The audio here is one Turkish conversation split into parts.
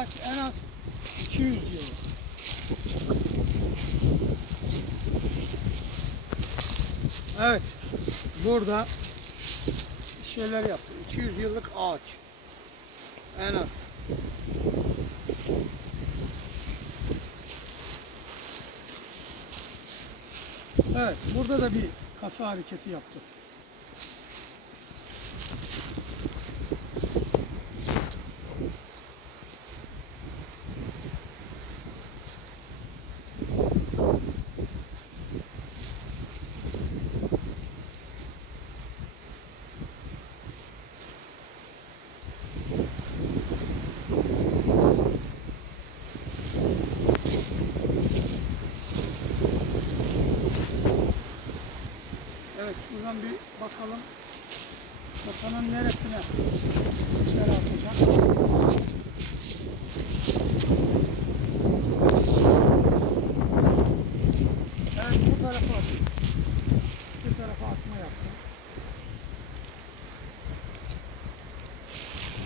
ağaç en az 200 yıl. Evet. Burada şeyler yaptı. 200 yıllık ağaç. En az. Evet. Burada da bir kasa hareketi yaptı. Evet şuradan bir bakalım. Kasanın neresine dışarı atacak? Evet bu tarafa. Bu tarafa atma yaptım.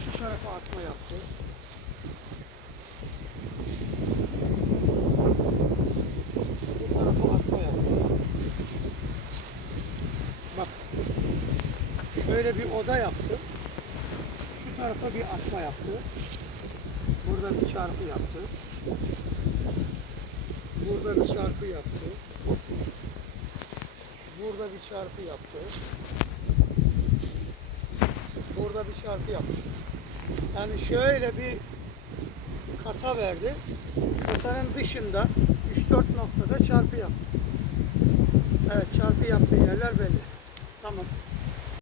Bu tarafa atma yaptı. Bu tarafa atma yaptı. Bak. Şöyle bir oda yaptı. Şu tarafa bir atma yaptı. Burada bir çarpı yaptı. Burada bir çarpı yaptı. Burada bir çarpı yaptı. Burada bir çarpı yaptı. Yani şöyle bir kasa verdi. Kasanın dışında 3-4 noktada çarpı yaptı. Evet çarpı yaptığı yerler belli. Tamam.